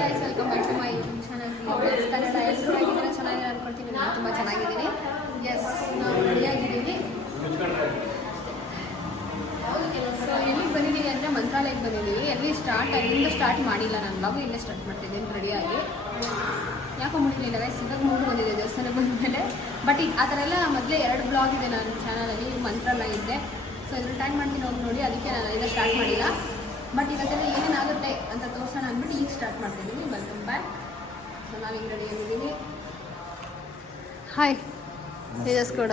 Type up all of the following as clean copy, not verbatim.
Guys welcome back to my YouTube channel Kannada. ಎಲ್ಲರೂ ಆಗಿದ್ರೆ ಚೆನ್ನಾಗಿದೆ ಅನ್ಕೊಳ್ತೀನಿ. ನಾನು ತುಂಬ ಚೆನ್ನಾಗಿದ್ದೀನಿ. ಎಸ್, ನಾವು ರೆಡಿಯಾಗಿದ್ದೀವಿ. ಸೊ ಎಲ್ಲಿಗೆ ಬಂದಿದ್ದೀವಿ ಅಂದರೆ ಮಂತ್ರಾಲಯಕ್ಕೆ ಬಂದಿದ್ದೀವಿ. ಎಲ್ಲಿ ಅಲ್ಲಿಂದ ಸ್ಟಾರ್ಟ್ ಮಾಡಿಲ್ಲ ನಾನು ಬ್ಲಾಗು, ಇಲ್ಲೇ ಸ್ಟಾರ್ಟ್ ಮಾಡ್ತಿದ್ದೀನಿ ರೆಡಿಯಾಗಿ. ಯಾಕೋ ಮುಡಿಲಿಲ್ಲ ಗೈಸ್, ಇವಾಗ ಮೂಡು ಬಂದಿದೆ ದೇವಸ್ಥಾನ ಬಂದಮೇಲೆ. ಬಟ್ ಈಗ ಆ ಥರ ಎಲ್ಲ ಮೊದಲೇ 2 ಬ್ಲಾಗ್ ಇದೆ ನನ್ನ ಚಾನಲಲ್ಲಿ. ಮಂತ್ರಾಲಯ ಇದ್ದೆ, ಸೊ ಇದ್ರ ಟ್ಯಾಗ್ ಮಾಡ್ತೀನಿ ಹೋಗಿ ನೋಡಿ. ಅದಕ್ಕೆ ನಾನು ಇದನ್ನು ಸ್ಟಾರ್ಟ್ ಮಾಡಿಲ್ಲ. ಬಟ್ ಇವತ್ತೆಲ್ಲ ಏನೇನಾಗುತ್ತೆ ಅಂತ ತೋರಿಸೋಣ ಅಂದ್ಬಿಟ್ಟು ಈಗ ಸ್ಟಾರ್ಟ್ ಮಾಡ್ತಿದ್ದೀನಿ. Welcome back. ಸೊ ನಾವು ಈಗ ರೆಡಿಯಾಗಿದ್ದೀವಿ. ಹಾಯ್ ತೇಜಸ್ ಕೂಡ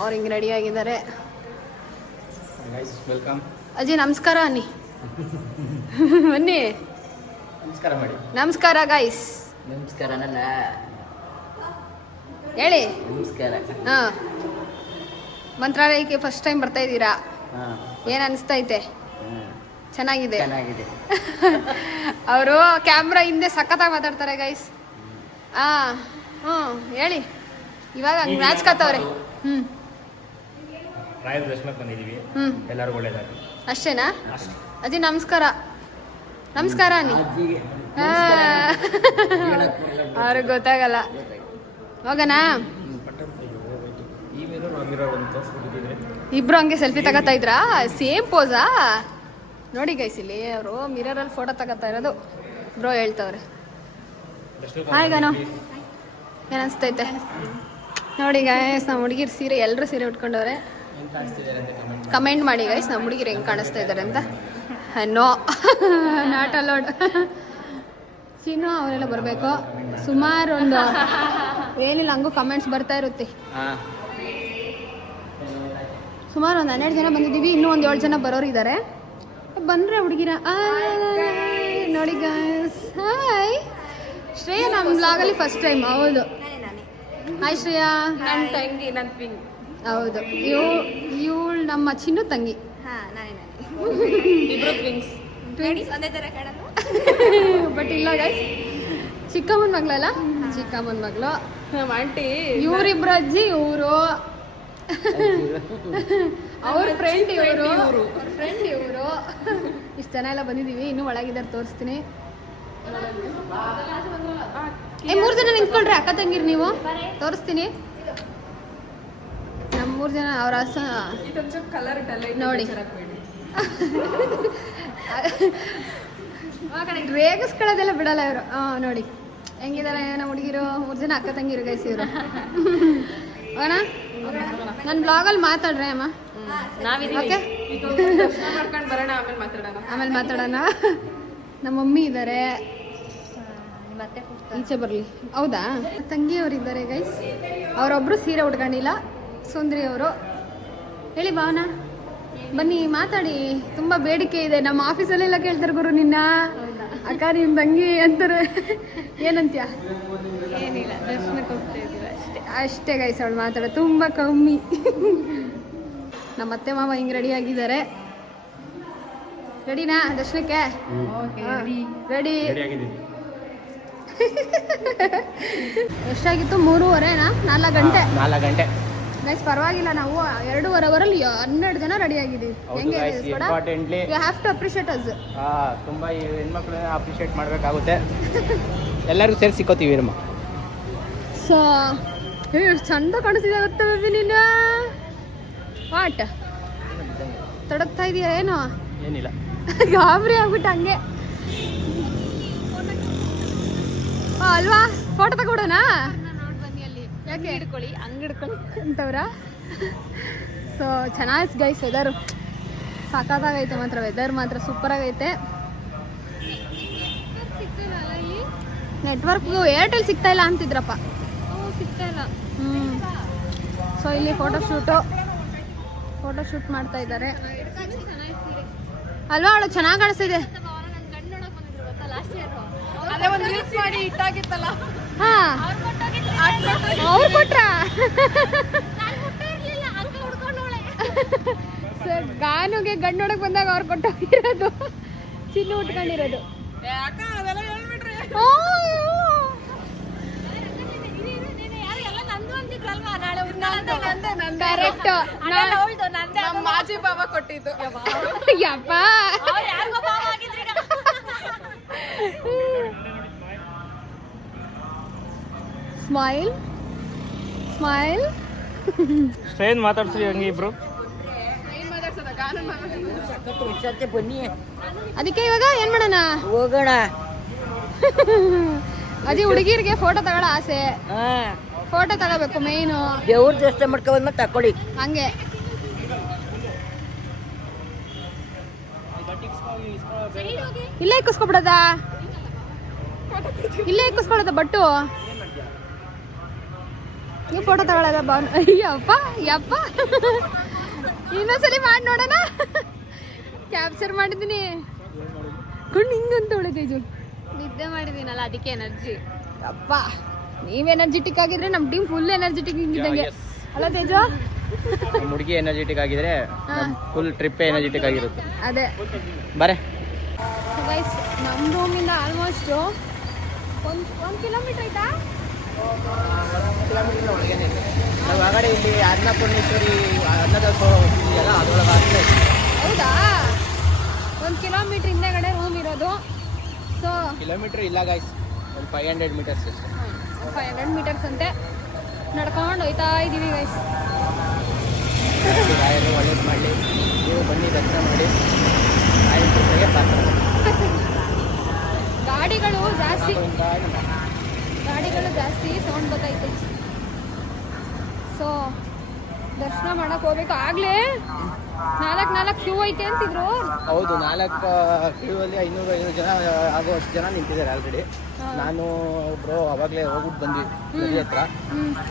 ಅವ್ರು ಹಿಂಗೆ ರೆಡಿಯಾಗಿದ್ದಾರೆ. ವೆಲ್ಕಮ್ ಅಜಯ್ ನಮಸ್ಕಾರ ಅನ್ನಿ. ಬನ್ನಿ ನಮಸ್ಕಾರ ಮಾಡಿ. ನಮಸ್ಕಾರ ಗೈಸ್. ನಮಸ್ಕಾರ ನನ್ನ ಹೇಳಿ. ನಮಸ್ಕಾರ. ಹಾಂ, ಮಂತ್ರಾಲಯಕ್ಕೆ ಫಸ್ಟ್ ಟೈಮ್ ಬರ್ತಾ ಇದ್ದೀರಾ? ಏನು ಅನಿಸ್ತೈತೆ? ಚೆನ್ನಾಗಿದೆ. ಚೆನ್ನಾಗಿದೆ. ಅವರು ಕ್ಯಾಮ್ರಾ ಹಿಂದೆ ಸಖತ್ತಾಗಿ ಮಾತಾಡ್ತಾರೆ ಗೈಸ್. ಹ್ಞೂ ಹೇಳಿ. ಇವಾಗ ಹಂಗೆ ಮ್ಯಾಚ್ ಕತ್ತವ್ರೆ. ರಾಯರ ದರ್ಶನಕ್ಕೆ ಬಂದಿದ್ದೀವಿ. ಎಲ್ಲರಿಗೂ ಒಳ್ಳೇದಾಗಲಿ. ಅಷ್ಟೇನಾ? ಅಜ್ಜಿ ನಮಸ್ಕಾರ. ನಮಸ್ಕಾರ ಅನ್ನಿ. ಅವ್ರಿಗೆ ಗೊತ್ತಾಗಲ್ಲ. ಹೋಗೋಣ? ಇಬ್ರು ಹಂಗೆ ಸೆಲ್ಫಿ ತಗೋತಾ ಇದ್ರಾ? ಸೇಮ್ ಪೋಸಾ? ನೋಡಿ ಗೈಸ್, ಇಲ್ಲಿ ಅವರು ಮಿರರಲ್ಲಿ ಫೋಟೋ ತಗೋತಾ ಇರೋದು. ಬ್ರೋ ಹೇಳ್ತವ್ರೆ. ಹಾಯ್ ಗನೋ, ಏನು ಅನಿಸ್ತೈತೆ ನೋಡಿ ಗೈಸ್. ನಮ್ಮ ಹುಡುಗಿರು ಸೀರೆ, ಎಲ್ಲರೂ ಸೀರೆ ಉಟ್ಕೊಂಡವ್ರೆ. ಕಮೆಂಟ್ ಮಾಡಿ ಗೈಸ್, ನಮ್ಮ ಹುಡುಗಿರು ಹೆಂಗೆ ಕಾಣಿಸ್ತಾ ಇದ್ದಾರೆ ಅಂತ. No, not allowed. ಚಿನ್ನು ಅವರೆಲ್ಲ ಬರಬೇಕು. ಸುಮಾರು ಒಂದು ಏನಿಲ್ಲ ಹಂಗೂ ಕಮೆಂಟ್ಸ್ ಬರ್ತಾ ಇರುತ್ತೆ. ಸುಮಾರು ಒಂದು 12 ಜನ ಬಂದಿದ್ದೀವಿ. ಇನ್ನೂ ಒಂದು 7 ಜನ ಬರೋರು ಇದ್ದಾರೆ. ಬಂದ್ರೆ ಹುಡುಗಿರ ನೋಡಿ ಗೈಸ್. ಹಾಯ್ ಶ್ರೇಯಾ, ನಮ್ಮ ಬ್ಲಾಗಲ್ಲಿ ಫಸ್ಟ್ ಟೈಮ್. ಹೌದು. ಹಾಯ್ ಶ್ರೇಯಾ. ನನ್ನ ತಂಗಿ, ನನ್ನ ಪಿಂಗ್. ಹೌದು, ಇವಳು ನಮ್ಮ ಚಿನ್ನು ತಂಗಿ. ಇಬ್ರು ಟ್ವಿನ್ಸ್. ಒಂದೇ ಥರ ಕಾಣಲ್ಲ. ಬಟ್ ಇಲ್ಲ ಗೈಸ್, ಚಿಕ್ಕಮ್ಮನ ಮಗಳಲ್ಲ, ಚಿಕ್ಕಮ್ಮನ ಮಗಳು ನಮ್ಮ ಆಂಟಿ. ಇವರಿಬ್ರು ಅಜ್ಜಿ, ಇವರು ಅವ್ರ ಫ್ರೆಂಡ್, ಇವರು ಫ್ರೆಂಡ್. ಇವರು ಇಷ್ಟು ಜನ ಎಲ್ಲ ಬಂದಿದ್ದೀವಿ. ಇನ್ನೂ ಒಳಗಿದ್ದಾರೆ, ತೋರಿಸ್ತೀನಿ. 3 ಜನ ನಿಂತ್ಕೊಳ್ರಿ, ಅಕ್ಕ ತಂಗಿರಿ ನೀವು. ತೋರಿಸ್ತೀನಿ. ನಮ್ಮ 3 ಜನ ಅವ್ರ ಕಲರ್ ನೋಡಿ. ರೇಗಿಸ್ಕೊಳ್ಳೋದೆಲ್ಲ ಬಿಡಲ್ಲ ಇವರು. ನೋಡಿ ಹೆಂಗಿದಾರೆ ನಮ್ಮ ಹುಡುಗಿರು. 3 ಜನ ಅಕ್ಕ ತಂಗಿರು ಗೈಸ್ ಇವರು. ಅಣ್ಣ ನನ್ನ ಬ್ಲಾಗಲ್ಲಿ ಮಾತಾಡ್ರಿ ಅಮ್ಮ. ಓಕೆ, ಮಾಡ್ಕೊಂಡು ಬರೋಣ, ಆಮೇಲೆ ಮಾತಾಡೋಣ. ನಮ್ಮ ಮಮ್ಮಿ ಇದ್ದಾರೆ, ಈಚೆ ಬರಲಿ. ಹೌದಾ? ತಂಗಿಯವರಿದ್ದಾರೆ ಗೈಸ್. ಅವರೊಬ್ಬರು ಸೀರೆ ಉಟ್ಕೊಂಡಿಲ್ಲ, ಸುಂದ್ರಿ ಅವರು. ಹೇಳಿ ಭಾವನಾ, ಬನ್ನಿ ಮಾತಾಡಿ. ತುಂಬ ಬೇಡಿಕೆ ಇದೆ. ನಮ್ಮ ಆಫೀಸಲ್ಲೆಲ್ಲ ಕೇಳ್ತಾರೆ ಗುರು ನಿನ್ನ. ಅಕ್ಕ ನಿಮ್ಮ ತಂಗಿ ಅಂತಾರೆ. ಏನಂತ್ಯ? ಏನಿಲ್ಲ, ದರ್ಶನಕ್ಕೆ ಹೋಗ್ತಾ ಇದ್ದೀವಿ ಅಷ್ಟೇ. ಅಷ್ಟೇ ಗೈಸ್, ಅವಳು ಮಾತಾಡೋ ತುಂಬ ಕಮ್ಮಿ. ನಮ್ಮ ಅತ್ತೆ ಮಾವ ಹಿಂಗೆ ರೆಡಿ ಆಗಿದ್ದಾರೆ. ರೆಡಿನಾ ದರ್ಶನಕ್ಕೆ? ರೆಡಿ. ಎಷ್ಟಾಗಿತ್ತು? 3:30ನಾ? 4 ಗಂಟೆ. 4 ಗಂಟೆ ಗೈಸ್ ಪರವಾಗಿಲ್ಲ. ನಾವು 2.5 ಅವರಲ್ಲಿ 12 ಜನ ರೆಡಿ ಆಗಿದ್ದೀವಿ. ಹೆಂಗೆ? You have to appreciate us. ತುಂಬಾ ಹೆಣ್ಮಕ್ಳನ್ನ ಅಪ್ರಿಷಿಯೇಟ್ ಮಾಡಬೇಕಾಗುತ್ತೆ. ಎಲ್ಲರಿಗೂ ಸೇರಿ ಸಿಕ್ಕೋತೀವಿ ಇರಮ್ಮ. ಸೊ ಎಷ್ಟು ಚಂದ ಕಾಣಿಸ್ತಿದೆ ಗೊತ್ತಾ ಬೇಬಿ ನೀನು? ವಾಟ್ ತಡಕ್ತಾ ಇದೀಯ ಏನೋ? ಏನಿಲ್ಲ, ಗಾಬರಿ ಆಗ್ಬಿಟ್ಟು ಹಂಗೆ ಅಲ್ವಾ? ಫೋಟೋ ತಗೊಡೋಣ? ಯಾಕೆ ಹಿಡ್ಕೊಳ್ಳಿ, ಹಂಗೆ ಹಿಡ್ಕೊಳ್ಳಿ ಅಂತವ್ರ. ಸೊ ಚೆನ್ನಾಗಿ ಗೈಸ್, ವೆದರು ಸಾಕಾಗೈತೆ ಮಾತ್ರ. ವೆದರ್ ಮಾತ್ರ ಸೂಪರಾಗೈತೆ. ನೆಟ್ವರ್ಕ್ ಏರ್ಟೆಲ್ ಸಿಗ್ತಾ ಇಲ್ಲ ಅಂತಿದ್ರಪ್ಪ. ಸಿಗ್ತಾ ಇಲ್ಲ. ಸೊ ಇಲ್ಲಿ ಫೋಟೋ ಶೂಟ್ ಮಾಡ್ತಾ ಇದ್ದಾರೆ ಅಲ್ವಾ? ಅವಳು ಚೆನ್ನಾಗಿ ಕಾಣಿಸ್ತಿದೆ. ಅದೇ ಒಂದು ಯೂಸ್ ಮಾಡಿ ಇಟ್ಟಾಗಿತ್ತಲ್ಲ. ಹಾ, ಅವ್ರು ಕೊಟ್ರ? ಗಾನುಗೆ ಗಂಡು ನೋಡಕ್ ಬಂದಾಗ ಅವ್ರು ಕೊಟ್ಟೋಗಿರೋದು, ಚಿನ್ನು ಉಟ್ಕೊಂಡಿರೋದು. ಕರೆಕ್ಟ್. ಮಾಜಿ ಬಾಬಾ ಕೊಟ್ಟಿದ್ದು. ಯಪ್ಪ ಸ್ಮೈಲ್ ಸ್ಮೈಲ್. ಸ್ಟ್ರೈನ್ ಮಾತಾಡ್ಸ್ರಿ ಹಂಗೆ ಇಬ್ರು. ಬನ್ನಿ ಅದಕ್ಕೆ ಇವಾಗ ಏನ್ ಮಾಡೋಣ? ಹೋಗೋಣ. ಅದೇ ಹುಡುಗಿರಿಗೆ ಫೋಟೋ ತಗೊಳ್ಳೋ ಆಸೆ. ಹಾ ಫೋಟೋ ತಗೋಬೇಕು ಮೇಯ್ನು. ದೇವ್ರ ದರ್ಶನ ಮಾಡ್ಕೊಂಡ್ ಮತ್ತೆ ತಕೊಳ್ಳಿ. ಹಂಗೆ ಇಲ್ಲೇ ಇಕ್ಕಿಸ್ಕೊಬಿಡದ, ಇಲ್ಲೇ ಇಕ್ಕಿಸ್ಕೊಳದ ಬಟ್ಟು. ನೀವು ಫೋಟೋ ತಗೊಳ್ಳೋದ ಭಾವನ? ಅಯ್ಯಪ್ಪ ಯಪ್ಪ, ಇನ್ನೊಂದ್ಸಲಿ ಮಾಡಿ ನೋಡೋಣ. ಕ್ಯಾಪ್ಚರ್ ಮಾಡಿದ್ದೀನಿ. ಕಣ್ಣು ಹಿಂಗಂತ ಒಳಗೈಜು ನಿದ್ದೆ ಮಾಡಿದ್ದೀನಲ್ಲ ಅದಕ್ಕೆ ಎನರ್ಜಿ. ಅಪ್ಪ ನೀವ್ ಎನರ್ಜೆಟಿಕ್ ಆಗಿದ್ರೆ ನಮ್ ಟೀಮ್ ಫುಲ್ ಎನರ್ಜೆಟಿಕ್ ಹಿಂಗಿದ್ದಂಗೆ ಅಲ್ಲ ತೇಜು? ನಮ್ಮ ಹುಡುಗಿ ಎನರ್ಜೆಟಿಕ್ ಆಗಿದ್ರೆ ಫುಲ್ ಟ್ರಿಪ್ ಎನರ್ಜೆಟಿಕ್ ಆಗಿರುತ್ತೆ. ಅದೇ ಬರೇ ಗೈಸ್, ನಮ್ಮ ರೂಮಿಂದ ಆಲ್ಮೋಸ್ಟ್ ಒಂದು ಕಿಲೋಮೀಟರ್ ಆಯ್ತಾ? ನಾವು ಹೊರಗಡೆ ಇಲ್ಲಿ ಅನ್ನಪೂರ್ಣೇಶ್ವರಿ ಅನ್ನದ ಇದೆಯಲ್ಲ ಅದ್ರೊಳಗೆ ಆಗ್ತಾ ಇದೆ. ಹೌದಾ? 1 ಕಿಲೋಮೀಟರ್ ಹಿಂದೆಗಡೆ ರೂಮ್ ಇರೋದು. ಸೊ ಕಿಲೋಮೀಟರ್ ಇಲ್ಲ ಗಾಯ್ಸ್, ಒಂದು 500 ಮೀಟರ್ಸ್ ಅಷ್ಟೇ. 500 ಮೀಟರ್ಸ್ ಅಂತೆ ನಡ್ಕೊಂಡು ಹೋಯ್ತಾ ಇದ್ದೀವಿ ಗೈಸ್. ರಾಯರು ಒಳ್ಳೇದು ಮಾಡಲಿ, ನೀವು ಬನ್ನಿ ದರ್ಶನ ಮಾಡಿ. ಆಯುರ್ವೇದಕ್ಕೆ ಪಾತ್ರ ಗಾಡಿಗಳು ಜಾಸ್ತಿ ಸೌಂಡ್ ಗೊತ್ತೈತೆ. ಸೊ ದರ್ಶನ ಮಾಡಕ್ ಹೋಗ್ಬೇಕು. ಆಗ್ಲೇ 4 ಕ್ಯೂ ಐತೆ ಅಂತಿದ್ರು. ಹೌದು, 4 ಕ್ಯೂ ಅಲ್ಲಿ 500 ಜನ ಆಗುವಷ್ಟು ಜನ ನಿಂತಿದ್ದಾರೆ ಆಲ್ರೆಡಿ. ನಾನು ಒಬ್ರು ಅವಾಗಲೇ ಹೋಗ್ಬಿಟ್ಟು ಬಂದ್ವಿ ನದಿ ಹತ್ರ,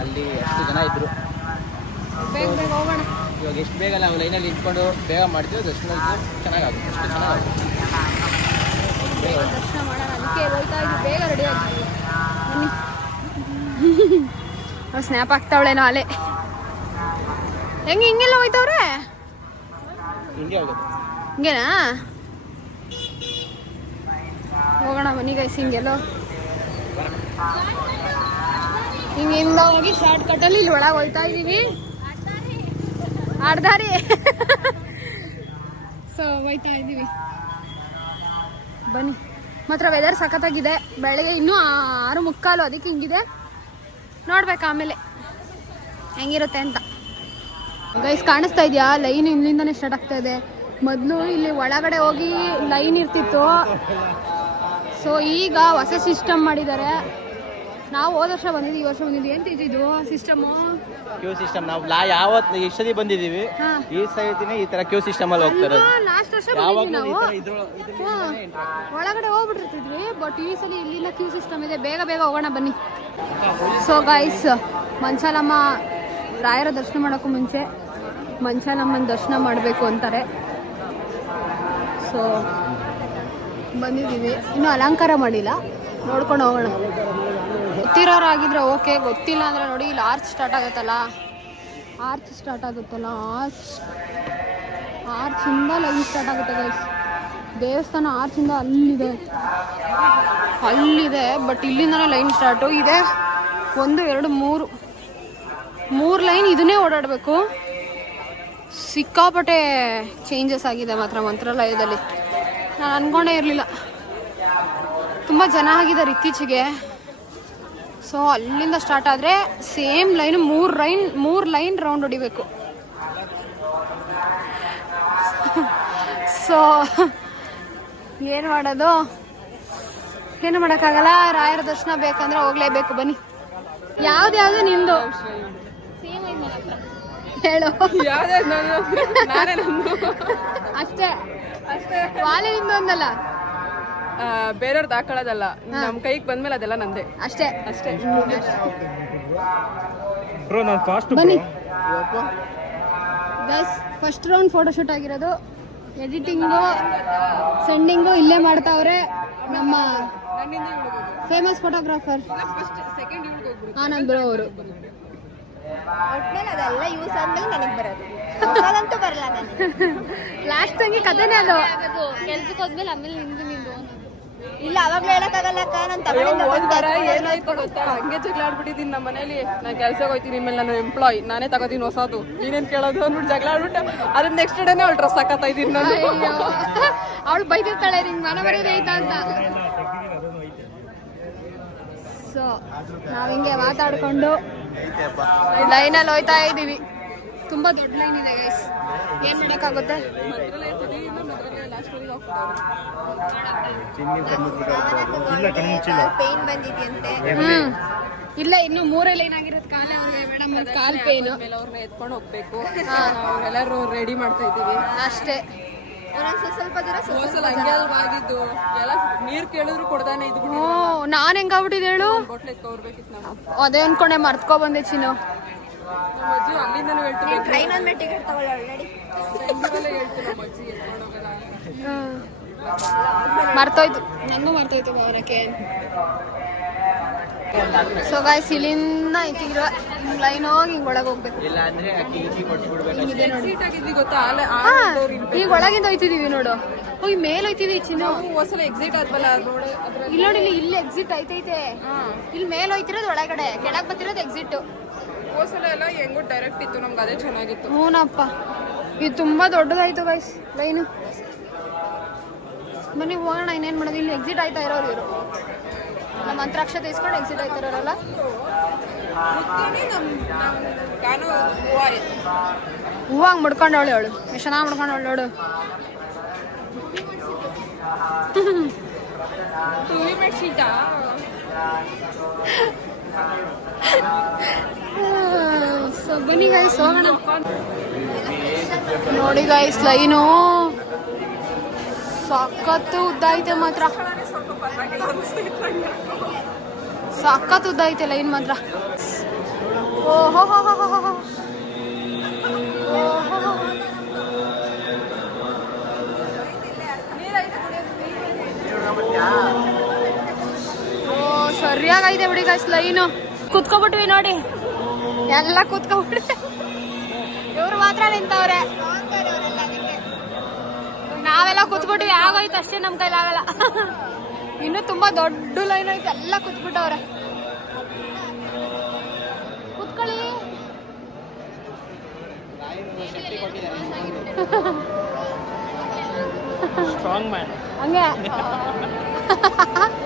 ಅಲ್ಲಿ ಅಷ್ಟು ಜನ ಇದ್ರು. ಬೇಗ ಹೋಗೋಣ. ಇವಾಗ ಎಷ್ಟು ಬೇಗ ನಾವು ಲೈನಲ್ಲಿ ನಿಂತ್ಕೊಂಡು ಬೇಗ ಮಾಡ್ತೀವಿ, ದರ್ಶನ ಚೆನ್ನಾಗುತ್ತೆ, ಅಷ್ಟು ಚೆನ್ನಾಗುತ್ತೆ. ಬೇಗ ದರ್ಶನ ಮಾಡೋಣ, ಅದಕ್ಕೆ ಹೋಯ್ತಾ ಇದ್ವಿ. ಬೇಗ ರೆಡಿ ಆಗಿದ್ವಿ. ಬನ್ನಿ. ಸ್ನ್ಯಾಪ್ ಆಗ್ತಾವಳೇನೋ ಅಲೆ. ಹಿಂಗೆಲ್ಲ ಹೋಯ್ತವ್ರೆ? ಹಿಂಗೆ ಆಗುತ್ತೆ. ಹಿಂಗೇನಾ? ಹೋಗೋಣ ಬನ್ನಿ ಗೈಸ್. ಹಿಂಗೆಲ್ಲೋ ಹಿಂಗಿಂದ ಹೋಗಿ ಶಾರ್ಟ್ ಕಟ್ಟಲ್ಲಿ ಇಲ್ಲಿ ಒಳಗೆ ಹೋಯ್ತಾ ಇದ್ದೀವಿ. ಆಡ್ದಾರಿ. ಸೊ ಹೋಯ್ತಾ ಇದ್ದೀವಿ, ಬನ್ನಿ. ಮಾತ್ರ ವೆದರ್ ಸಖತ್ತಾಗಿದೆ. ಬೆಳಗ್ಗೆ ಇನ್ನೂ 6:45, ಅದಕ್ಕೆ ಹಿಂಗಿದೆ. ನೋಡ್ಬೇಕು ಆಮೇಲೆ ಹೆಂಗಿರುತ್ತೆ ಅಂತ. ಗೈಸ್ ಕಾಣಿಸ್ತಾ ಇದೆಯಾ? ಲೈನ್ ಇಲ್ಲಿಂದಾನೇ ಸ್ಟಾರ್ಟ್ ಆಗ್ತಾ ಇದೆ. ಮೊದಲು ಇಲ್ಲಿ ಒಳಗಡೆ ಹೋಗಿ ಲೈನ್ ಇರ್ತಿತ್ತು. ಸೊ ಈಗ ಹೊಸ ಸಿಸ್ಟಮ್ ಮಾಡಿದ್ದಾರೆ. ನಾವು ಹೋದ ವರ್ಷ ಬಂದಿದ್ವಿ, ಈ ವರ್ಷ ಬಂದಿದ್ವಿ. ಎಂತ ಇದು ಸಿಸ್ಟಮು? Q system. ನಾವು ಯಾವತ್ತು ಎಷ್ಟೊತ್ತಿ ಬಂದಿದ್ದೀವಿ, ಈ ಸೈತಿನೇ ಈ ತರ ಕ್ಯೂ ಸಿಸ್ಟಮ್ ಅಲ್ಲಿ ಹೋಗ್ತಾರೆ. ಲಾಸ್ಟ್ ವರ್ಷ ಬಂದಿದ್ವಿ ನಾವು. ಒಳಗಡೆ ಹೋಗ್ಬಿಟ್ಟಿರ್ತಿದ್ವಿ, ಬಟ್ ಈ ಸಲ ಇಲ್ಲಿಂದ ಕ್ಯೂ ಸಿಸ್ಟಮ್ ಇದೆ. ಬೇಗ ಹೋಗೋಣ ಬನ್ನಿ. ಸೊ ಗೈಸ್, ಮಂಚಾಲಮ್ಮ ರಾಯರ ದರ್ಶನ ಮಾಡೋಕ್ಕೂ ಮುಂಚೆ ಮಂಚಾಲಮ್ಮನ ದರ್ಶನ ಮಾಡಬೇಕು ಅಂತಾರೆ. ಸೊ ಬಂದಿದ್ದೀವಿ, ಇನ್ನೂ ಅಲಂಕಾರ ಮಾಡಿಲ್ಲ, ನೋಡ್ಕೊಂಡು ಹೋಗೋಣ. ಗೊತ್ತಿರೋರಾಗಿದ್ರೆ ಓಕೆ, ಗೊತ್ತಿಲ್ಲ ಅಂದರೆ ನೋಡಿ ಇಲ್ಲಿ ಆರ್ಚ್ ಸ್ಟಾರ್ಟ್ ಆಗುತ್ತಲ್ಲ, ಆರ್ಚಿಂದ ಲೈನ್ ಸ್ಟಾರ್ಟ್ ಆಗುತ್ತೆ ಗೈಸ್. ದೇವಸ್ಥಾನ ಆರ್ಚಿಂದ ಅಲ್ಲಿದೆ, ಬಟ್ ಇಲ್ಲಿಂದನೇ ಲೈನ್ ಸ್ಟಾರ್ಟು ಇದೆ. 1, 2, 3 ಲೈನ್ ಇದನ್ನೇ ಓಡಾಡಬೇಕು. ಸಿಕ್ಕಾಪಟ್ಟೆ ಚೇಂಜಸ್ ಆಗಿದೆ ಮಾತ್ರ ಮಂತ್ರಾಲಯದಲ್ಲಿ. ನಾನು ಅಂದ್ಕೊಂಡೇ ಇರಲಿಲ್ಲ, ತುಂಬ ಜನ ಆಗಿದ್ದಾರೆ ಇತ್ತೀಚೆಗೆ. ಸೊ ಅಲ್ಲಿಂದ ಸ್ಟಾರ್ಟ್ ಆದರೆ ಸೇಮ್ ಲೈನ್ 3 ಲೈನ್ ರೌಂಡ್ ಹೊಡಿಬೇಕು. ಸೊ ಏನು ಮಾಡೋದು, ಏನು ಮಾಡೋಕ್ಕಾಗಲ್ಲ. ರಾಯರ ದರ್ಶನ ಬೇಕಂದ್ರೆ ಹೋಗ್ಲೇಬೇಕು. ಬನ್ನಿ. ಯಾವ್ದು ನಿಂದು ಹೇಳು. ಅಷ್ಟೇ ವಾಲೆ ನಿಂದು ಒಂದಲ್ಲ, ಬೇರೆಯವ್ರದ್ದು ಹಾಕೊಳ್ಳೋದಲ್ಲ. ನಮ್ ಕೈಗೆ ಬಂದ್ಮೇಲೆ ಅದೆಲ್ಲ ನಂದೆ. ಅಷ್ಟೇ. ಬನ್ನಿ ಗೈಸ್, ಫಸ್ಟ್ ರೌಂಡ್ ಫೋಟೋಶೂಟ್ ಆಗಿರೋದು. ಎಡಿಟಿಂಗು ಸೆಂಡಿಂಗು ಇಲ್ಲೇ ಮಾಡ್ತಾವ್ರೆ ನಮ್ಮ ಫೇಮಸ್ ಫೋಟೋಗ್ರಾಫರ್ ಆನಂದ್ ಬ್ರೋ ಅವರು. ಅದೆಲ್ಲ ಯೂಸ್ ಆದ್ಮೇಲೆ ನನಗೆ ಬರೋದು, ಹೊಸದಂತೂ ಬರಲ್ಲ ನನಗೆ. ಲಾಸ್ಟ್ ಹಂಗೆ ಕಥೆನೇ ಅದು. ಕೆಲ್ಸಕ್ಕೆ ಹೋದ್ಮೇಲೆ ಆಮೇಲೆ ನಿಂದು ಇಲ್ಲ ಅವಾಗ್ಲೂ ಹೇಳಕ್ಕಾಗಲ್ಲಕ್ಕ. ನಾನು ಏನಾಯ್ತು ಗೊತ್ತಾ, ಹಂಗೆ ಜಗಳಾಡ್ಬಿಟ್ಟಿದ್ದೀನಿ ನಮ್ಮ ಮನೇಲಿ. ನಾನು ಕೆಲ್ಸಕ್ಕೆ ಹೋಗ್ತೀನಿ, ಇನ್ಮೇಲೆ ನಾನು ಎಂಪ್ಲಾಯ್, ನಾನೇ ತಗೋತೀನಿ ಹೊಸದು, ನೀನೇನ್ ಕೇಳೋದು ಅಂದ್ಬಿಟ್ಟು ಜಗಳ ಆಡ್ಬಿಟ್ಟು ಅದ್ರ ನೆಕ್ಸ್ಟ್ ಡೇನೇ ಅವಳು ಡ್ರೆಸ್ ಹಾಕತ್ತಾ ಇದ್ದೀನಿ ನಾನು. ಅವಳು ಬೈದಿರ್ತಾಳೆ, ಹಿಂಗ್ ಮನ ಬರೆಯೋದೇ ಐತಾ ಅಂತ. ಸೊ ನಾವ್ ಹಿಂಗೆ ಮಾತಾಡ್ಕೊಂಡು ಲೈನಲ್ಲಿ ಹೋಯ್ತಾ ಇದೀವಿ. ತುಂಬಾ ದೊಡ್ಡ ಲೈನ್ ಇದೆ ಗೈಸ್, ಏನ್ ಮಾಡಕ್ಕಾಗುತ್ತೆ. ಪೇನ್ ಬಂದಿದ್ಯಂತೆ. ಇಲ್ಲ ಇನ್ನು 3 ಲೈನ್ ಆಗಿರೋದು ಕಾಲ ಮೇಡಮ್, ಕಾಲ್ ಪೇನ್. ಅವ್ರನ್ನ ಎತ್ಕೊಂಡು ಹೋಗ್ಬೇಕು, ಎಲ್ಲರೂ ರೆಡಿ ಮಾಡ್ತಾ ಇದ್ದೀವಿ ಅಷ್ಟೇ. ಸ್ವಲ್ಪ ದೂರ ಹೋಸಲ ಹಂಗೆ ಅಲ್ವಾ ಆಗಿದ್ದು, ಎಲ್ಲ ನೀರ್ ಕೇಳಿದ್ರು ಕೊಡ್ದಾನೆ ಇದ್ಬಿಟ್ಟು ಹ್ಞೂ ನಾನ್ ಹೆಂಗಾಗ್ಬಿಟ್ಟಿದೆ ಹೇಳು, ಬೊಟ್ಲೆ ಎತ್ಕೊಡ್ಬೇಕಿತ್ತು ನಾವು. ಅದೇ ಅನ್ಕೊಂಡೆ ಮರ್ತ್ಕೊ ಬಂದೆ ಚಿನ್ನು. ನಮ್ಮ ಅಜ್ಜಿ ಅಲ್ಲಿಂದನೂ ಹೇಳ್ತೀವಿ, ಟ್ರೈನ್ ಒಂದ್ ಮೆಟ್ಟಿಗೆ ಟಿಕೆಟ್ ಆಲ್ರೆಡಿ. ಬೆಂಗಳೂರಲ್ಲೇ ಹೇಳ್ತೀವಿ ನಮ್ಮ ಅಜ್ಜಿ ಎತ್ಕೊಂಡು ಹೋಗಲ್ಲ. ಮರ್ತೋಯ್ತು, ನಂಗೂ ಮರ್ತೋಯ್ತು ಬರೋಕೆ. ಸೊ ಗಾಯ್ಸ್ ಇಲ್ಲಿಂದ ಇಟ್ಟಿರೋ ಹಿಂಗ್ ಲೈನ್ ಹೋಗಿ ಹಿಂಗ್ ಒಳಗೆ ಹೋಗ್ಬೇಕು. ಇಲ್ಲ ಅಂದ್ರೆ ಅಕ್ಕಿ ಈಚಿ ಕೊಟ್ಬಿಡ್ಬೇಕು. ಹಿಂಗಿದೆ ನೋಡಿ. ಸೀಟ್ ಆಗಿದ್ವಿ ಗೊತ್ತಾ, ಈಗ ಒಳಗಿಂದ ಹೋಯ್ತಿದೀವಿ ನೋಡು, ಹೋಗಿ ಮೇಲೆ ಹೋಯ್ತಿದೀವಿ ಚಿನ್ನು. ಹೋಸಲ ಎಕ್ಸಿಟ್ ಆದ್ವಲ್ಲ ನೋಡಿ, ಅದ್ರಲ್ಲಿ ಇಲ್ಲಿ ನೋಡಿ, ಇಲ್ಲಿ ಎಕ್ಸಿಟ್ ಐತೈತೆ. ಇಲ್ಲಿ ಮೇಲೆ ಹೋಯ್ತಿರೋದು ಒಳಗಡೆ, ಕೆಳಗ್ ಬರ್ತಿರೋದು ಎಕ್ಸಿಟ್. ಹೋಸಲ ಎಲ್ಲ ಹೆಂಗೋ ಡೈರೆಕ್ಟ್ ಇತ್ತು, ನಮ್ಗೆ ಅದೇ ಚೆನ್ನಾಗಿತ್ತು. ಹ್ಞೂನಪ್ಪ, ಇದು ತುಂಬಾ ದೊಡ್ಡದಾಯ್ತು ಗೈಸ್ ಲೈನು. ಬನ್ನಿ ಹೋಗೋಣ, ಇನ್ನೇನ್ ಮಾಡೋದು. ಇಲ್ಲಿ ಎಕ್ಸಿಟ್ ಆಯ್ತಾ ಇರೋರು ಇವರು, ನಮ್ಮ ಮಂತ್ರಾಕ್ಷತೆ ಇಸ್ಕೊಂಡು ಎಕ್ಸಿಟ್ ಆಯ್ತಾ ಇರೋರಲ್ಲ. ಹೂವು ಹಂಗೆ ಮುಡ್ಕೊಂಡವಳು ಅವಳು, ಎಷ್ಟು ಚೆನ್ನಾಗಿ ಮುಡ್ಕೊಂಡವಳು ನೋಡು. ಸೊ ಬನ್ನಿ ಗೈಸ್ ಹೋಗೋಣ. ನೋಡಿ ಗೈಸ್ ಲೈನು ಸಖತ್ತು ಉದ್ದ ಐತೆ ಮಾತ್ರ, ಸಖತ್ ಉದ್ದ ಐತೆ ಲೈನ್ ಮಾತ್ರ. ಓಹೋ ಹೋ ಹೋ ಹೋ ಹೋ. ಓ ಸರಿಯಾಗೈತೆ ಬಿಡಿ ಗೈಸ್ ಲೈನು. ಕುತ್ಕೊಬಿಟ್ವಿ ನೋಡಿ, ಎಲ್ಲ ಕುತ್ಕೊಬಿಟ್ವಿ. ಇವ್ರು ಮಾತ್ರ ನಿಂತವ್ರೆ, ನಾವೆಲ್ಲ ಕುತ್ಬಿಟ್ವಿ. ಆಗೋಯ್ತು ಅಷ್ಟೇ, ನಮ್ ಕೈಲಾಗಲ್ಲ. ಇನ್ನು ತುಂಬಾ ದೊಡ್ಡ ಲೈನ್ ಐತೆ, ಎಲ್ಲ ಕುತ್ಬಿಟ್ಟವ್ರೆ. ಕುತ್ಕೊಳ್ಳಿ. ಸ್ಟ್ರಾಂಗ್ ಮ್ಯಾನ್ ಹಂಗೆ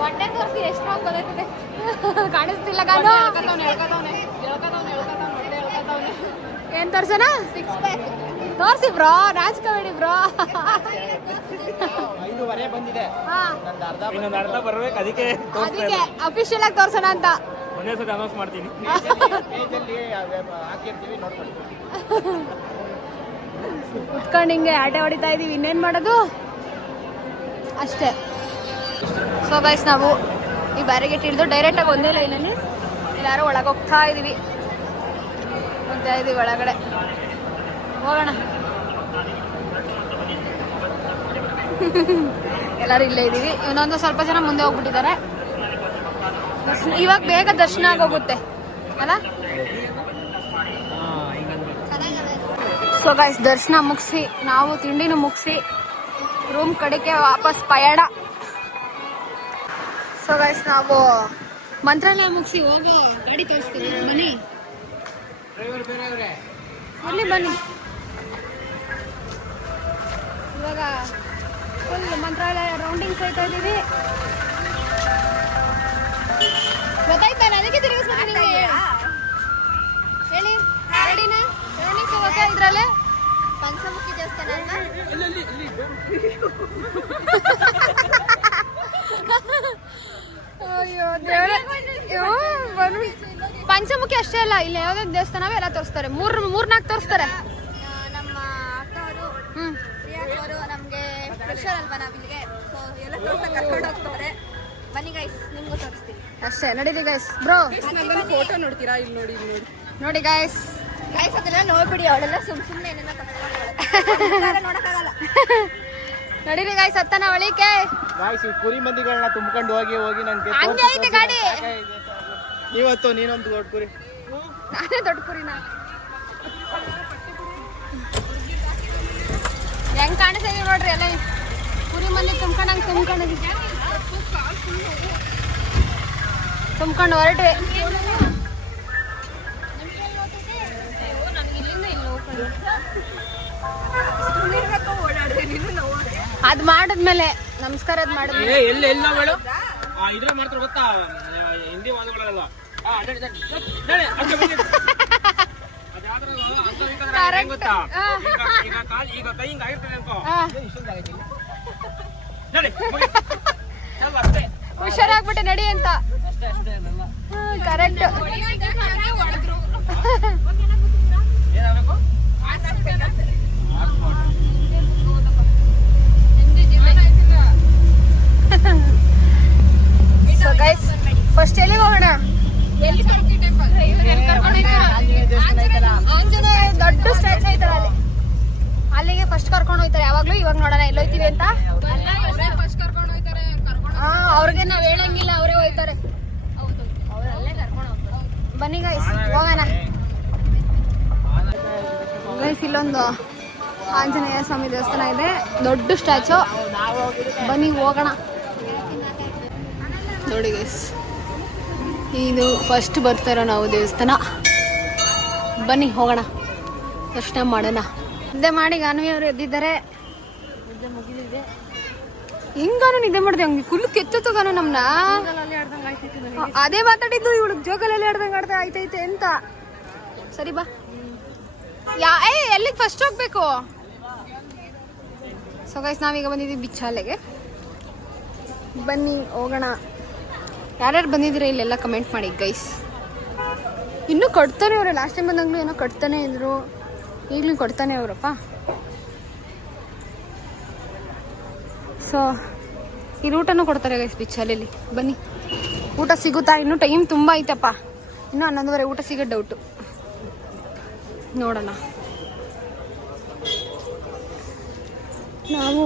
ಒಟ್ಟೆ ತೋರಿಸಿ ಎಷ್ಟು ಗೊತ್ತಾಯ್ತದೆ. ಕಾಣಿಸ್ತಿಲ್ಲ ಕಾನು. ಏನ್ ತೋರ್ಸನ? 6 ಪ್ಯಾಕ್ ತೋರ್ಸಿ ಬ್ರೋ, ನಾಚ್ಕೋಬೇಡಿ ಬ್ರೋ. 5:30 ಬಂದಿದೆ, ಹಾ ಇನ್ನೊಂದು ಅರ್ಧ ಬರ್ಬೇಕು. ಅದಕ್ಕೆ ಅದಕ್ಕೆ ಅಫಿಷಿಯಲ್ ಆಗಿ ತೋರ್ಸೋಣ ಅಂತ ಒಂದೇ ಸತಿ ಅನೌನ್ಸ್ ಮಾಡ್ತೀನಿ. ಹಾಕಿರ್ತೀವಿ, ನೋಡ್ಕೊಳ್ಳಿ. ಕುತ್ಕೊಂಡು ಹಿಂಗೆ ಆಟೆ ಹೊಡಿತಾ ಇದೀವಿ, ಇನ್ನೇನ್ ಮಾಡೋದು ಅಷ್ಟೇ. ಸೊ ಗೈಸ್ ನಾವು ಈ ಬ್ಯಾರಿಗೇಟ್ ಹಿಡಿದು ಡೈರೆಕ್ಟ್ ಆಗಿ ಒಂದೇ ಲೈನಲ್ಲಿ ಎಲ್ಲಾರು ಒಳಗೆ ಹೋಗ್ತಾ ಇದೀವಿ. ಹೋಗ್ತಾ ಇದೀವಿ ಒಳಗಡೆ, ಹೋಗೋಣ. ಎಲ್ಲರೂ ಇಲ್ಲೇ ಇದೀವಿ. ಇನ್ನೊಂದು ಸ್ವಲ್ಪ ಜನ ಮುಂದೆ ಹೋಗ್ಬಿಟ್ಟಿದ್ದಾರೆ. ಇವಾಗ ಬೇಗ ದರ್ಶನ ಆಗೋಗುತ್ತೆ ಅಲ್ಲ. ಸೊ ಗೈಸ್ ದರ್ಶನ ಮುಗಿಸಿ ನಾವು ತಿಂಡಿನೂ ಮುಗಿಸಿ ರೂಮ್ ಕಡೆಗೆ ವಾಪಸ್ ಪಯಣ. ಸೊ ಗೈಸ್ ನಾವು ಮಂತ್ರಾಲಯ ಮುಗಿಸಿ ಹೋಗೋ ಗಾಡಿ ತೋರಿಸ್ತೀವಿ, ಬನ್ನಿ ಅಲ್ಲಿ ಬನ್ನಿ. ಇವಾಗ ಫುಲ್ ಮಂತ್ರಾಲಯ ರೌಂಡಿಂಗ್ಸ್ ಆಯ್ತಾ ಇದೀವಿ. ಗೊತ್ತಾಯ್ತಾ? ಅದಕ್ಕೆ ತಿರುಗಿಸ್ಬೇಕು ನಿಮಗೆ. ಹೇಳಿ ರೆಡಿನಾ? ರೌಂಡಿಂಗ್ಸ್ ಹೋಗಕ್ಕೆ ಇದ್ರಲ್ಲೇ ಪಂಚಮುಖಿ ದೇವಸ್ಥಾನ ಅಲ್ವಾ? ಅಯ್ಯೋ ದೇವ್ರೆ, ಪಂಚಮುಖಿ ಅಷ್ಟೇ ಅಲ್ಲ, ಇಲ್ಲಿ ಯಾವ್ದು ದೇವಸ್ಥಾನವೇ ಎಲ್ಲ ತೋರಿಸ್ತಾರೆ. 3-4 ತೋರಿಸ್ತಾರೆ. ನಮ್ಮ ಅಕ್ಕವರು ಪ್ರಿಯಾಕ್ಕವರು ನಮ್ಗೆ ಪ್ರೆಷರ್ ಅಲ್ವಾ, ನಾವ್ ಇಲ್ಲಿಗೆ ಸೊ ಎಲ್ಲ ತೋರ್ಸಕ್ ಕರ್ಕೊಂಡು ಹೋಗ್ತವ್ರೆ. ಬನ್ನಿ ಗೈಸ್, ನಿಮ್ಗೂ ತೋರಿಸ್ತೀನಿ ಅಷ್ಟೇ, ನಡೀಲಿ ಗೈಸ್. ಬ್ರೋ ಫೋಟೋ ನೋಡ್ತೀರಾ? ಇಲ್ಲಿ ನೋಡಿ, ಇಲ್ಲಿ ನೋಡಿ, ನೋಡಿ ಗೈಸ್. ಗೈಸ್ ಅದೆಲ್ಲ ನೋಡ್ಬಿಡಿ, ಅವಳೆಲ್ಲ ಸುಮ್ನೆ ಏನೇನೋ ತಗೊಂಡು ನೋಡಕ್ಕಾಗಲ್ಲ. ನಡೀಲಿ ಗೈಸ್, ಹತ್ತನ ಒಳಿಕೆ. ಗಾಯ್ಸ್ ಈ ಕುರಿ ಮಂದಿಗಳನ್ನ ತುಂಬ್ಕೊಂಡು ಹೋಗಿ ಹೋಗಿ ನನ್ಗೆ ಹಂಗೆ ಐತೆ ಗಾಡಿ. ಇವತ್ತು ನೀನೊಂದು ದೊಡ್ಡ ಕುರಿ. ನಾನೇ ದೊಡ್ಡ ಕುರಿನ. ಹೆಂಗ್ ಕಾಣಿಸ್ತಾ ಇದೀವಿ ನೋಡ್ರಿ, ಎಲ್ಲ ಕುರಿ ಮಂದಿ ತುಂಬ್ಕೊಂಡಂಗೆ ತುಂಬ್ಕೊಂಡು ಹೊರಟ್ವಿ. ಅದ್ ಮಾಡಿದ್ಮೇಲೆ ನಮಸ್ಕಾರ ಅದ್ ಮಾಡಿದ್ಮೇಲೆ ಇದ್ರ ಮಾಡ್ತಾರೆ ಗೊತ್ತಾ ಹಿಂದಿ ವಾದಗಳೆಲ್ಲ ಗೊತ್ತಾ ಈಗ ಕೈ ಹಿಂಗ ಆಗಿರ್ತದೆ ಅನ್ಕೋ ಅಷ್ಟೇ ಹುಷಾರಾಗ್ಬಿಟ್ಟೆ ನಡಿ ಅಂತ ಕರೆಕ್ಟ್. ಸೊ ಗೈಸ್ ಫಸ್ಟ್ ಎಲ್ಲಿಗೆ ಹೋಗೋಣ? ಆಂಜನೇಯ ದೊಡ್ಡ ಸ್ಟ್ಯಾಚು ಐತಲ್ಲ ಅಲ್ಲಿ, ಅಲ್ಲಿಗೆ ಫಸ್ಟ್ ಕರ್ಕೊಂಡು ಹೋಗ್ತಾರೆ ಯಾವಾಗ್ಲೂ. ಇವಾಗ ನೋಡೋಣ ಎಲ್ಲೋಯ್ತೀವಿ ಅಂತ. ಹಾ ಅವ್ರಿಗೆ ನಾವ್ ಹೇಳಂಗಿಲ್ಲ, ಅವರೇ ಹೋಯ್ತಾರೆ. ಬನ್ನಿ ಗೈಸ್ ಹೋಗೋಣ. ಗೈಸ್ ಇಲ್ಲೊಂದು ಆಂಜನೇಯ ಸ್ವಾಮಿ ದೇವಸ್ಥಾನ ಇದೆ, ದೊಡ್ಡ ಸ್ಟ್ಯಾಚು. ಬನ್ನಿ ಹೋಗೋಣ. ನೋಡಿ ಗೈಸ್ ಇದು ಫಸ್ಟ್ ಬರ್ತಾರೋ ನಾವು ದೇವಸ್ಥಾನ. ಬನ್ನಿ ಹೋಗೋಣ, ದರ್ಶನ ಮಾಡೋಣ. ನಿದ್ದೆ ಮಾಡಿ ಗಾನ್ವಿ ಅವರು ಎದ್ದಿದ್ದಾರೆ. ಹಿಂಗಾನು ನಿದ್ದೆ ಮಾಡಿದೆ, ಹಂಗೆ ಕುಲ್ಲು ಕೆಚ್ಚತ್ತು ಗಾನು ನಮ್ನ. ಅದೇ ಮಾತಾಡಿದ್ದು ಇವಳು ಜೋಗಲಲ್ಲಿ ಆಡ್ದಂಗೆ ಆಡ್ದೆ ಆಯ್ತೈತೆ ಅಂತ. ಸರಿ ಬಾ. ಎಲ್ಲಿಗೆ ಫಸ್ಟ್ ಹೋಗ್ಬೇಕು? ಸೊ ಗೈಸ್ ನಾವೀಗ ಬಂದಿದ್ದೀವಿ ಬಿಚ್ಚಾಲೆಗೆ. ಬನ್ನಿ ಹೋಗೋಣ. ಯಾರ್ಯಾರು ಬಂದಿದ್ದೀರಾ ಇಲ್ಲೆಲ್ಲ ಕಮೆಂಟ್ ಮಾಡಿ ಗೈಸ್. ಇನ್ನೂ ಕೊಡ್ತಾನೆ ಅವ್ರೆ, ಲಾಸ್ಟ್ ಟೈಮ್ ಬಂದಾಗಲೂ ಏನೋ ಕಟ್ತಾನೆ ಇದ್ರು, ಈಗಲೂ ಕೊಡ್ತಾನೆ ಅವರಪ್ಪ. ಸೊ ಇಲ್ಲಿ ಊಟನೂ ಕೊಡ್ತಾರೆ ಗೈಸ್ ಬಿಚ್ಚಾಲೆಯಲ್ಲಿ. ಬನ್ನಿ ಊಟ ಸಿಗುತ್ತಾ? ಇನ್ನೂ ಟೈಮ್ ತುಂಬ ಐತಪ್ಪ, ಇನ್ನೂ 11:30 ಊಟ ಸಿಗೋದು ಡೌಟು. ನೋಡೋಣ. ನಾವು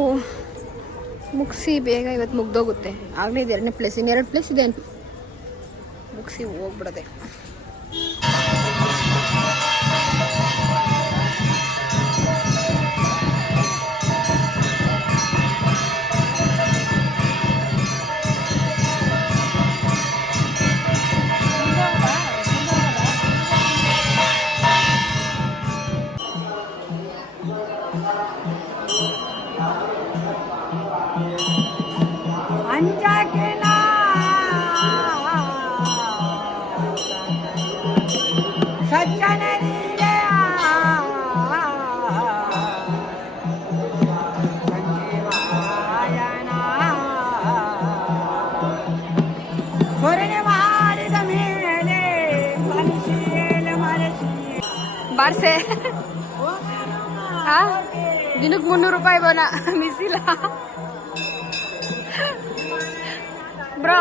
ಮುಗಿಸಿ ಬೇಗ ಇವತ್ತು ಮುಗ್ದೋಗುತ್ತೆ. ಆಗಲೇ ಇದು 2ನೇ ಪ್ಲೇಸ್, ಇನ್ನು 2 ಪ್ಲೇಸ್ ಇದೆ ಮುಗಿಸಿ ಹೋಗ್ಬಿಡದೆ. ಬಾರ್ಸೆ ದಿನಕ್ಕೆ 300 ರೂಪಾಯಿ ಬೋನ ಮಿಸಿಲ್ಲ ಬ್ರೋ.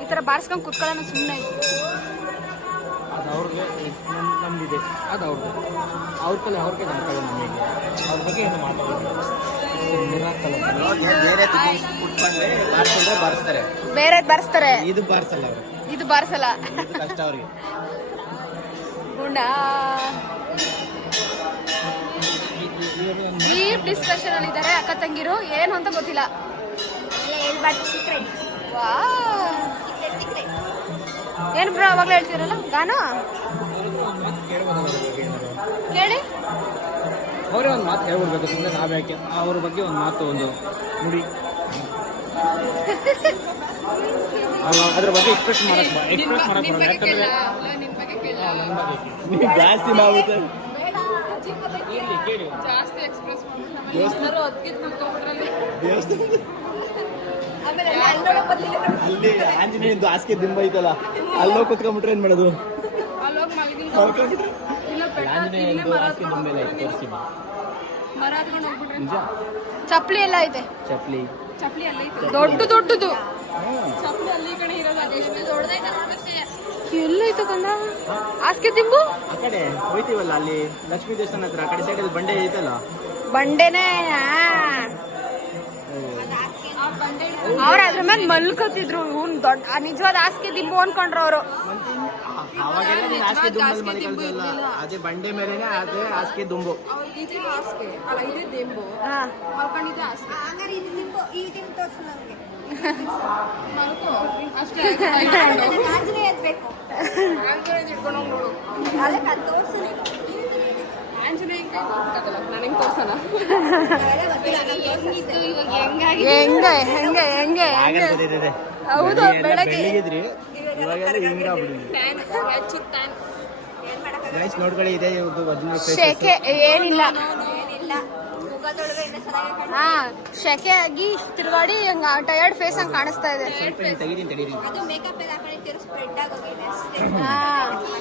ಈ ತರ ಬಾರ್ಸ್ಕೊಂಡ್ ಕುತ್ಕೊಳ್ಳೋಣ ಸುಮ್ಮನೆ. ಅದು ಅವ್ರಿಗೆ ನಮ್ದಿದೆ, ಅದು ಅವ್ರಿಗೆ ಅವ್ರ ಕಲೆ ಅವ್ರಿಗೆ ನಮ್ಮ ಕಲೆ ನಮಗೆ. ಅವ್ರ ಬಗ್ಗೆ ಏನು ಮಾತಾಡೋದು ಬಾರಿಸ್ತಾರೆ, ಬೇರೆ ಬಾರಿಸ್ತಾರೆ, ಇದು ಬಾರಿಸಲ್ಲ ಅವರು, ಇದು ಬಾರಿಸಲ್ಲ. ಇದು ಕಷ್ಟ ಅವ್ರಿಗೆ. ಡೀಪ್ ಡಿಸ್ಕಷನ್ ಅಲ್ಲಿ ಇದ್ದಾರೆ ಅಕ್ಕ ತಂಗಿರು, ಏನು ಅಂತ ಗೊತ್ತಿಲ್ಲ. ಏನ್ ಬ್ರೋ ಅವಾಗಲೇ ಹೇಳ್ತೀರಲ್ಲ ಗಾನು ಕೇಳಿ. ಅವರೇ ಒಂದು ಮಾತು ಹೇಳ್ಬಿಡ್ಬೇಕು, ಸುಮ್ಮನೆ ನಾವ್ ಯಾಕೆ ಅವ್ರ ಬಗ್ಗೆ ಒಂದು ಮಾತು, ಒಂದು ನುಡಿ ಅದ್ರ ಬಗ್ಗೆ ಎಕ್ಸ್ಪ್ರೆಸ್ ಮಾಡಕ್ ಬರಲ್ಲ. ಯಾಕಂದ್ರೆ ಜಾಸ್ತಿ ನಾಗುತ್ತೆ ಜಾಸ್ತಿ ಎಕ್ಸ್ಪ್ರೆಸ್ ಅಲ್ಲಿ ಆಂಜನೇಯದ್ದು ಹಾಸಿಗೆ ದಿಂಬ ಐತಲ್ಲ, ಅಲ್ಲೋ ಕುತ್ಕೊಂಡ್ಬಿಟ್ರೆ ಏನ್ ಮಾಡೋದು? ಚಪ್ಲಿ ಎಲ್ಲ ಐತೆ, ಚಪ್ಲಿ ದೊಡ್ಡ ದೊಡ್ಡದು ಚಪ್ಪಲಿ ಅಲ್ಲಿ ಈ ಕಡೆ ಇರೋದು ಅದೆಷ್ಟು ಎಲ್ಲ ಐತೆ ಕಂದ. ಹಾಸಿಗೆ ದಿಂಬು ಆ ಕಡೆ ಹೋಯ್ತೀವಲ್ಲ, ಅಲ್ಲಿ ಲಕ್ಷ್ಮೀ ದೇವಸ್ಥಾನ ಹತ್ರ ಆ ಕಡೆ ಸೈಡ್ ಬಂಡೆ ಐತಲ್ಲ, ಬಂಡೆನೇ. ಅವ್ರ ಅದ್ರ ಮೇಲೆ ಮಲ್ಕೋತಿದ್ರು. ಇವ್ನು ದೊಡ್ಡ ನಿಜವಾದ ಹಾಸಿಗೆ ದಿಂಬು ಅನ್ಕೊಂಡ್ರು ಅವರು. ಅವಾಗೆಲ್ಲ ನೀನ್ ಹಾಸಿಗೆ ದುಂಬಲ್ಲಿ ಮಲ್ಕೊಳ್ತಿಲ್ಲ, ಅದೇ ಬಂಡೆ ಮೇಲೆನೆ ಅದೇ ಹಾಸಿಗೆ ದುಂಬು. ಇದೇ ಹಾಸಿಗೆ ಅಲ್ಲ, ಇದೇ ದೆಂಬು ಮಲ್ಕೊಂಡಿದ್ದೆ ಹಾಸಿಗೆ. ಹಂಗಾರೆ ಇದು ದಿಂಬು, ಈ ದಿಂಬು ತೋರ್ಸು ನಮ್ಗೆ. ಮಲ್ಕೋ ಅಷ್ಟೇ. ಆಂಜನೇಯ ಎದ್ಬೇಕು, ಆಂಜನೇಯ ಇಟ್ಕೊಂಡು ಹೋಗಿ ನೋಡು. ಅದಕ್ಕೆ ಅದು ತೋರ್ಸು ನೀನು. ಆಂಜನೇಯ ಕೈ ಗೊತ್ತಾಗಲ್ಲ, ನನಗೆ ತೋರ್ಸೋಣ. ಹೆಂಗೆ ಹೆಂಗೆ ಹೆಂಗೆ ಹೆಂಗೆ ಹೌದು ಬೆಳಗ್ಗೆ ಬೆಳಗಿದ್ರಿ ಇವಾಗೆಲ್ಲ ಹಿಂಗಾಗ್ಬಿಟ್ಟಿದೆ ಗೈಸ್ ನೋಡ್ಕೊಳ್ಳಿ ಇದೆ ಇವ್ರದ್ದು ಒರಿಜಿನಲ್ ಶೆಕೆ ಏನಿಲ್ಲ ಏನಿಲ್ಲ ಮುಖದೊಳಗೆ ಇನ್ನೂ ಚೆನ್ನಾಗಿ ಹಾ ಶೆಕೆ ಆಗಿ ತಿರುಗಾಡಿ ಹಂಗ ಟಯರ್ಡ್ ಫೇಸ್ ಹಂಗ್ ಕಾಣಿಸ್ತಾ ಇದೆ. ತೆಗೀತೀನಿ ತಡೀರಿ. ಅದು ಮೇಕಪ್ ಎಲ್ಲ ಹಾಕೊಂಡಿರ್ತೀರೋ ಸ್ಪ್ರೆಡ್ ಆಗೋಗಿದೆ ಅಷ್ಟೇ. ಹಾ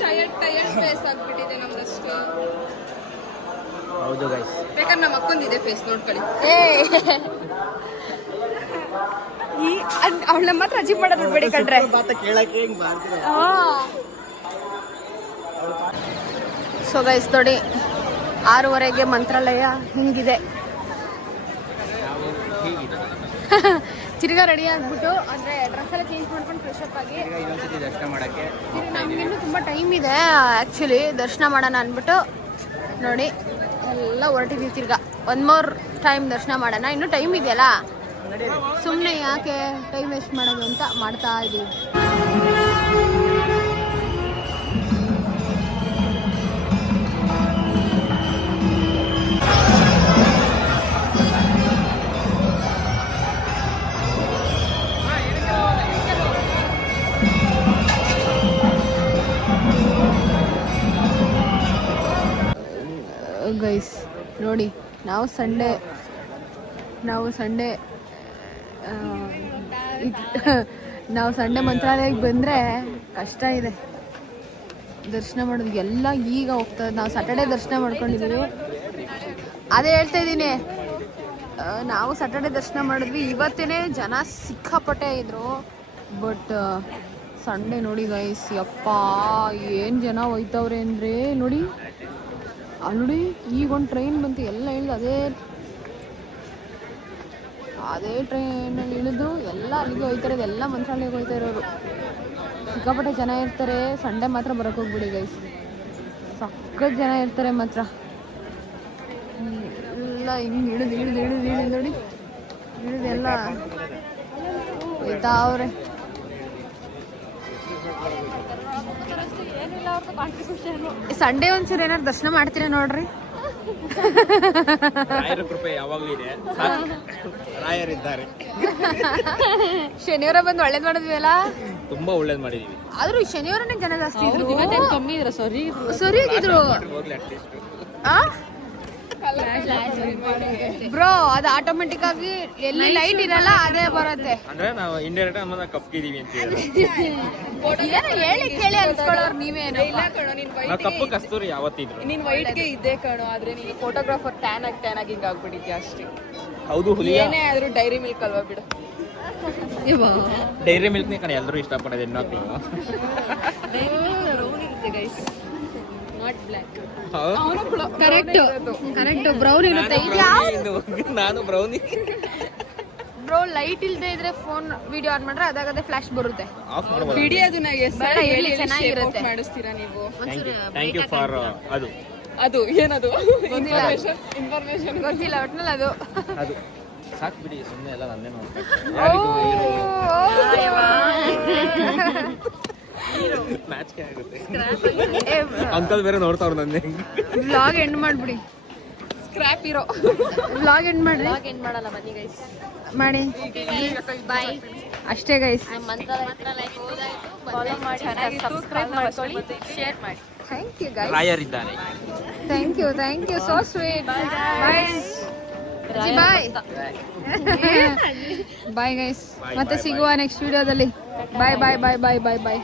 ಟಯರ್ಡ್ ಫೇಸ್ ಆಗ್ಬಿಟ್ಟಿದೆ ನಮ್ದಷ್ಟು. ಹೌದು ಗೈಸ್. ಬೇಕಾದ್ರೆ ನಮ್ಮ ಅಕ್ಕೊಂದಿದೆ ಫೇಸ್ ನೋಡ್ಕೊಳ್ಳಿ. ಏ ಅವಳ ಮಾತ್ರ ಅಜೀಬ್ ಮಾಡೋದು ಬಿಡಿ ಕಣ್ರೆ. ಕೇಳಕ್ಕೆ ಹಿಂಗ್ ಮಾಡ್ತೀರ. ಸೊ ಗೈಸ್ ನೋಡಿ 6:30ಗೆ ಮಂತ್ರಾಲಯ ಹಿಂಗಿದೆ. ತಿರ್ಗಾ ರೆಡಿ ಆಗ್ಬಿಟ್ಟು ಅಂದ್ರೆ ಡ್ರೆಸ್ ಎಲ್ಲ ಚೇಂಜ್ ಮಾಡ್ಕೊಂಡು ಫ್ರೆಶ್ ಅಪ್ ಆಗಿ ಈಗ ಇನ್ನೊಂದ್ಸತಿ ದರ್ಶನ ಮಾಡಕ್ಕೆ ನಮ್ಗಿನ್ನೂ ತುಂಬ ಟೈಮ್ ಇದೆ ಆ್ಯಕ್ಚುಲಿ ದರ್ಶನ ಮಾಡೋಣ ಅಂದ್ಬಿಟ್ಟು ನೋಡಿ ಎಲ್ಲ ಹೊರಟಿದ್ದೀವಿ. ತಿರ್ಗಾ ಒನ್ ಮೋರ್ ಟೈಮ್ ದರ್ಶನ ಮಾಡೋಣ, ಇನ್ನೂ ಟೈಮ್ ಇದೆಯಲ್ಲ, ಸುಮ್ಮನೆ ಯಾಕೆ ಟೈಮ್ ವೇಸ್ಟ್ ಮಾಡೋದು ಅಂತ ಮಾಡ್ತಾ ಇದ್ದೀವಿ. ಗೈಸ್ ನೋಡಿ ನಾವು ಸಂಡೇ ಮಂತ್ರಾಲಯಕ್ಕೆ ಬಂದರೆ ಕಷ್ಟ ಇದೆ ದರ್ಶನ ಮಾಡೋದು. ಎಲ್ಲ ಈಗ ಹೋಗ್ತದೆ. ನಾವು ಸ್ಯಾಟರ್ಡೇ ದರ್ಶನ ಮಾಡ್ಕೊಂಡಿದ್ದೀವಿ. ಅದೇ ಹೇಳ್ತಾ ಇದ್ದೀನಿ, ನಾವು ಸ್ಯಾಟರ್ಡೇ ದರ್ಶನ ಮಾಡಿದ್ವಿ. ಇವತ್ತೇ ಜನ ಸಿಕ್ಕಾಪಟ್ಟೆ ಇದ್ರು. ಬಟ್ ಸಂಡೇ ನೋಡಿ ಗೈಸ್, ಯಪ್ಪ ಏನು ಜನ ಹೋಯ್ತವ್ರೆ ಅಂದರೆ ನೋಡಿ. ನೋಡಿ ಈಗ ಒಂದು ಟ್ರೈನ್ ಬಂತು, ಎಲ್ಲ ಇಳಿದು ಅದೇ ಟ್ರೈನಲ್ಲಿ ಇಳಿದು ಎಲ್ಲ ಅಲ್ಲಿಗೆ ಹೋಗ್ತಾರೆ. ಎಲ್ಲ ಮಂತ್ರಾಲಯಕ್ಕೆ ಹೋಗ್ತಾ ಇರೋರು. ಸಿಕ್ಕಾಪಟ್ಟೆ ಜನ ಇರ್ತಾರೆ. ಸಂಡೇ ಮಾತ್ರ ಬರೋಕ್ಕೆ ಹೋಗ್ಬಿಡಿ ಗೈಸ್, ಸಖತ್ ಜನ ಇರ್ತಾರೆ ಮಾತ್ರ. ಎಲ್ಲ ಹಿಂಗೆ ಇಳಿದು ನೋಡಿ ಇಳಿದು ಎಲ್ಲ ಹೋಯ್ತಾವ್ರೆ. ಸಂಡೇ ಒಂದ್ಸರಿ ಏನಾದ್ರು ದರ್ಶನ ಮಾಡ್ತೀರಾ ನೋಡ್ರಿ. ಕೃಪೆ ಯಾವಾಗಲೂ ಇದೆ, ರಾಯರಿದ್ದಾರೆ. ಶನಿವಾರ ಬಂದು ಒಳ್ಳೇದ್ ಮಾಡಿದ್ವಿ ಅಲ್ಲ, ತುಂಬಾ ಒಳ್ಳೇದ್ ಮಾಡಿದೀವಿ. ಆದ್ರೂ ಶನಿವಾರನೇ ಜನ ಜಾಸ್ತಿ ಇದ್ರು. ಕಮ್ಮಿ ಇದ್ರ ಸರಿ ಸರಿಯಾಗಿದ್ರು ಬ್ರೋ. ಅದು ಆಟೋಮೆಟಿಕ್ ಆಗಿ ಎಲ್ಲಿ ಲೈಟ್ ಇರಲ್ಲ ಅದೇ ಬರುತ್ತೆ. ಅಂದ್ರೆ ನಾವು ಇಂಡೈರೆಕ್ಟ್ ಆಗಿ ಕಪ್ಪಿದೀವಿ ಅಂತ ಏನೋ ಹೇಳಿ ಕೇಳಿ ಅನ್ಸ್ಕೊಳ್ಳೋರು ನೀವೇನು. ನಾವು ಕಪ್ಪು ಕಸ್ತೂರಿ ಯಾವತ್ತಿದ್ರು. ನೀನ್ ವೈಟ್ಗೆ ಇದ್ದೇ ಕಣೋ, ಆದ್ರೆ ನೀನು ಫೋಟೋಗ್ರಾಫರ್ ಟ್ಯಾನ್ ಆಗಿ ಹಿಂಗ್ ಆಗ್ಬಿಟ್ಟಿದ್ಯಾ ಅಷ್ಟೇ. ಹೌದು ಹುಲಿಯ ಏನೇ ಆದ್ರೂ ಡೈರಿ ಮಿಲ್ಕ್ ಅಲ್ವಾ ಬಿಡು. ಡೈರಿ ಮಿಲ್ಕ್ನೇ ಕಣ ಎಲ್ಲರೂ ಇಷ್ಟಪಡೋದು ಹೆಣ್ಮಕ್ಳು. ಕರೆಕ್ಟ್ ಬ್ರೌನ್ ಇರುತ್ತೆ. ನಾನು ಬ್ರೌನಿ ಬ್ರೋ ಲೈಟ್ ಇಲ್ದೇ ಇದ್ರೆ ಫೋನ್ ವಿಡಿಯೋ ಆನ್ ಮಾಡ್ರೆ ಅದಾಗದೆ ಫ್ಲಾಶ್ ಬರುತ್ತೆ. ಆಫ್ ಮಾಡಬಹುದು. ಬಿಡಿ ಅದನ್ನ ಚೆನ್ನಾಗಿರುತ್ತೆ. ಮಾಡಿಸ್ತೀರಾ ನೀವು? ಥ್ಯಾಂಕ್ ಯು ಫಾರ್ ಅದು ಏನದು ಇನ್ಫಾರ್ಮೇಶನ್ ಗೊತ್ತಿಲ್ಲ ಒಟ್ನಲ್ಲಿ ಅದು ಸಾಕು ಬಿಡಿ, ಸುಮ್ಮನೆ ಎಲ್ಲ ನನ್ನೇ ನೋಡ್ತಾರೆ. ಮ್ಯಾಚ್ಗೆ ಆಗುತ್ತೆ. ಅಂಕಲ್ ಬೇರೆ ನೋಡ್ತಾವ್ರು ನನ್ನೇ. ವ್ಲಾಗ್ ಎಂಡ್ ಮಾಡ್ಬಿಡಿ. ಸ್ಕ್ರಾಪ್ ಇರೋ ವ್ಲಾಗ್ ಎಂಡ್ ಮಾಡ್ರಿ. ಏನ್ ಮಾಡಲ್ಲ ಬನ್ನಿ ಗೈಸ್, ಮಾಡಿ ಬಾಯ್. ಅಷ್ಟೇ ಗೈಸ್. ಮಂತ್ರಾಲಯಕ್ಕೆ ಹೋದಾಯ್ತು, ಸಬ್ಸ್ಕ್ರೈಬ್ ಮಾಡ್ಕೊಳ್ಳಿ, ಶೇರ್ ಮಾಡಿ. Thank you guys. ರಾಯರಿದ್ದಾರೆ. Thank you so sweet. Bye guys. ಮತ್ತೆ ಸಿಗುವ ನೆಕ್ಸ್ಟ್ ವಿಡಿಯೋದಲ್ಲಿ. ಬಾಯ್.